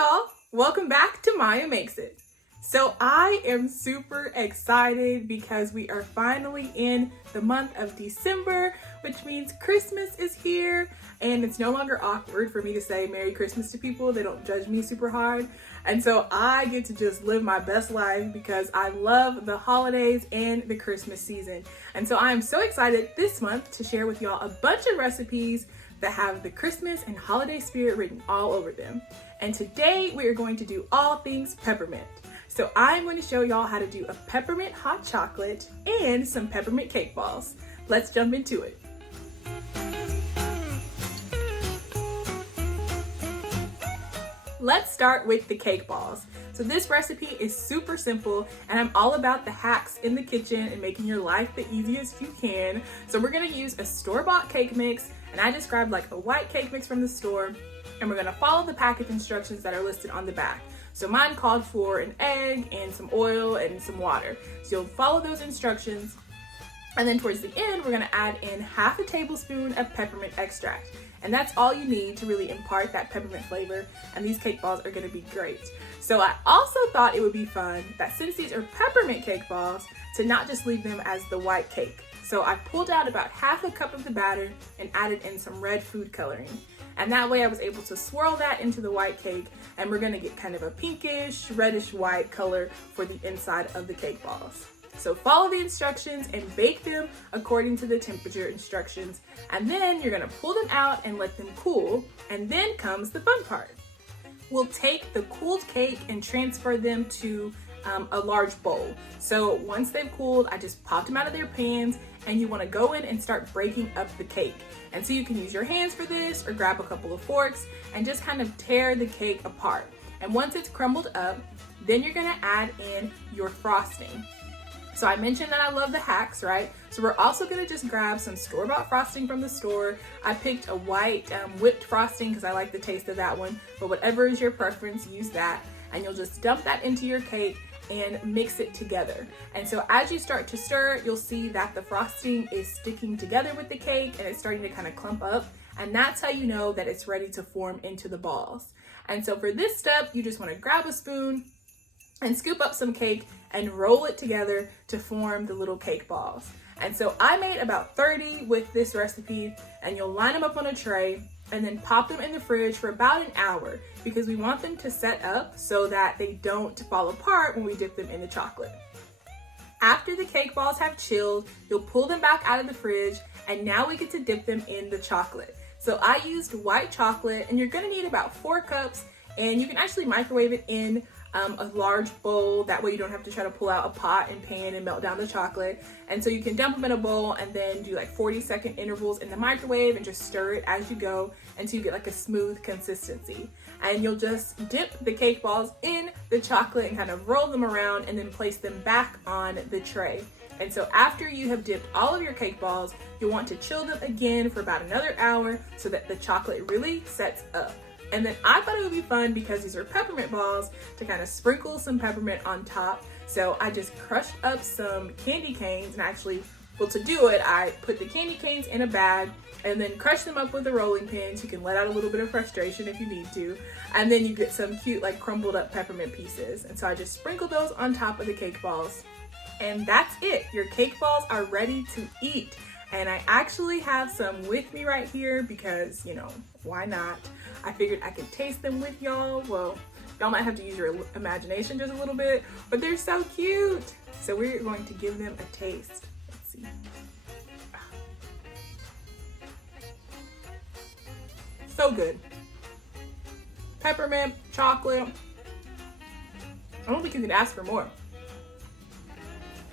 y'all, welcome back to Maya Makes It. So I am super excited because we are finally in the month of December, which means Christmas is here, and it's no longer awkward for me to say Merry Christmas to people. They don't judge me super hard. And so I get to just live my best life because I love the holidays and the Christmas season. And so I am so excited this month to share with y'all a bunch of recipes that have the Christmas and holiday spirit written all over them. And today we are going to do all things peppermint. So I'm going to show y'all how to do a peppermint hot chocolate and some peppermint cake balls. Let's jump into it. Let's start with the cake balls. So this recipe is super simple, and I'm all about the hacks in the kitchen and making your life the easiest you can. So we're gonna use a store-bought cake mix, and I just grabbed like a white cake mix from the store, and we're gonna follow the package instructions that are listed on the back. So mine called for an egg and some oil and some water. So you'll follow those instructions, and then towards the end, we're gonna add in half a tablespoon of peppermint extract. And that's all you need to really impart that peppermint flavor, and these cake balls are gonna be great. So I also thought it would be fun that since these are peppermint cake balls, to not just leave them as the white cake. So I pulled out about half a cup of the batter and added in some red food coloring. And that way I was able to swirl that into the white cake, and we're gonna get kind of a pinkish, reddish white color for the inside of the cake balls. So follow the instructions and bake them according to the temperature instructions. And then you're gonna pull them out and let them cool. And then comes the fun part. We'll take the cooled cake and transfer them to a large bowl. So once they've cooled, I just popped them out of their pans, and you wanna go in and start breaking up the cake. And so you can use your hands for this or grab a couple of forks and just kind of tear the cake apart. And once it's crumbled up, then you're gonna add in your frosting. So I mentioned that I love the hacks, right? So we're also gonna just grab some store-bought frosting from the store. I picked a white whipped frosting because I like the taste of that one, but whatever is your preference, use that. And you'll just dump that into your cake and mix it together. And so as you start to stir, you'll see that the frosting is sticking together with the cake and it's starting to kind of clump up. And that's how you know that it's ready to form into the balls. And so for this step, you just wanna grab a spoon and scoop up some cake and roll it together to form the little cake balls. And so I made about 30 with this recipe, and you'll line them up on a tray and then pop them in the fridge for about an hour because we want them to set up so that they don't fall apart when we dip them in the chocolate. After the cake balls have chilled, you'll pull them back out of the fridge, and now we get to dip them in the chocolate. So I used white chocolate, and you're gonna need about 4 cups, and you can actually microwave it in a large bowl. That way you don't have to try to pull out a pot and pan and melt down the chocolate. And so you can dump them in a bowl and then do like 40-second intervals in the microwave and just stir it as you go until you get like a smooth consistency. And you'll just dip the cake balls in the chocolate and kind of roll them around and then place them back on the tray. And so after you have dipped all of your cake balls, you'll want to chill them again for about another hour so that the chocolate really sets up. And then I thought it would be fun because these are peppermint balls to kind of sprinkle some peppermint on top. So I just crushed up some candy canes, and actually, well, to do it, I put the candy canes in a bag and then crushed them up with a rolling pin so you can let out a little bit of frustration if you need to. And then you get some cute like crumbled up peppermint pieces. And so I just sprinkled those on top of the cake balls. And that's it. Your cake balls are ready to eat. And I actually have some with me right here because, you know, why not? I figured I could taste them with y'all. Well, y'all might have to use your imagination just a little bit, but they're so cute. So we're going to give them a taste. Let's see. So good. Peppermint, chocolate. I don't think you can ask for more.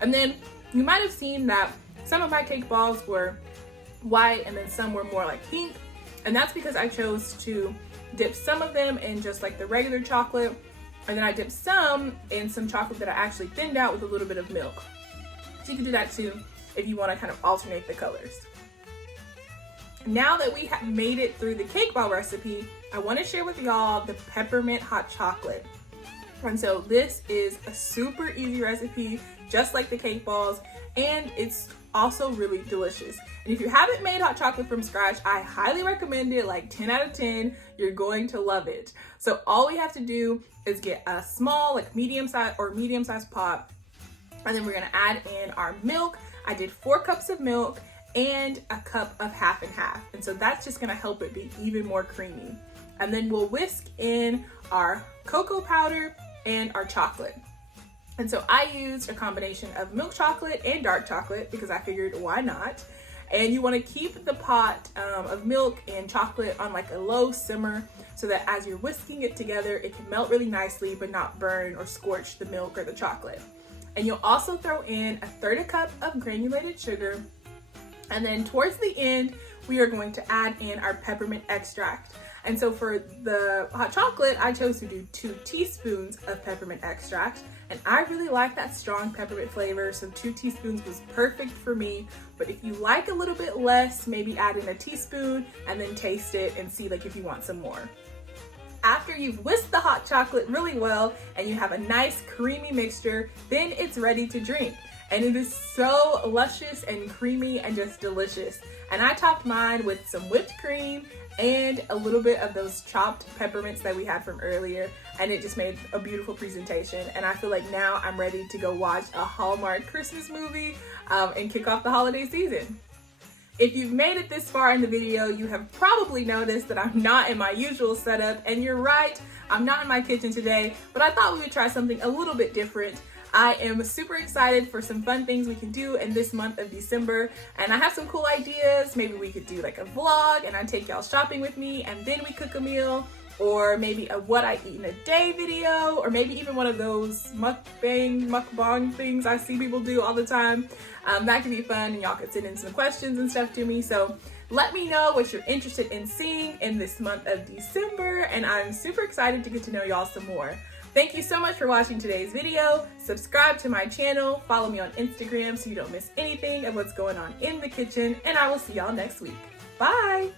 And then you might have seen that some of my cake balls were white and then some were more like pink. And that's because I chose to dip some of them in just like the regular chocolate, and then I dipped some in some chocolate that I actually thinned out with a little bit of milk. So you can do that too if you want to kind of alternate the colors. Now that we have made it through the cake ball recipe, I want to share with y'all the peppermint hot chocolate. And so this is a super easy recipe, just like the cake balls, and it's also really delicious. And if you haven't made hot chocolate from scratch, I highly recommend it, like 10 out of 10. You're going to love it. So all we have to do is get a small, like medium-sized pot, and then we're gonna add in our milk. I did 4 cups of milk and a cup of half and half. And so that's just gonna help it be even more creamy. And then we'll whisk in our cocoa powder and our chocolate. And so I used a combination of milk chocolate and dark chocolate because I figured why not? And you want to keep the pot of milk and chocolate on like a low simmer so that as you're whisking it together, it can melt really nicely but not burn or scorch the milk or the chocolate. And you'll also throw in 1/3 cup of granulated sugar. And then towards the end, we are going to add in our peppermint extract. And so for the hot chocolate, I chose to do 2 teaspoons of peppermint extract. And I really like that strong peppermint flavor, so 2 teaspoons was perfect for me. But if you like a little bit less, maybe add in a teaspoon and then taste it and see like if you want some more. After you've whisked the hot chocolate really well and you have a nice creamy mixture, then it's ready to drink. And it is so luscious and creamy and just delicious. And I topped mine with some whipped cream and a little bit of those chopped peppermints that we had from earlier, and it just made a beautiful presentation. And I feel like now I'm ready to go watch a Hallmark Christmas movie and kick off the holiday season. If you've made it this far in the video, you have probably noticed that I'm not in my usual setup, and you're right, I'm not in my kitchen today, but I thought we would try something a little bit different. I am super excited for some fun things we can do in this month of December, and I have some cool ideas. Maybe we could do like a vlog and I take y'all shopping with me and then we cook a meal, or maybe a what I eat in a day video, or maybe even one of those mukbang things I see people do all the time. That could be fun, and y'all could send in some questions and stuff to me. So let me know what you're interested in seeing in this month of December, and I'm super excited to get to know y'all some more. Thank you so much for watching today's video. Subscribe to my channel, follow me on Instagram so you don't miss anything of what's going on in the kitchen, and I will see y'all next week. Bye!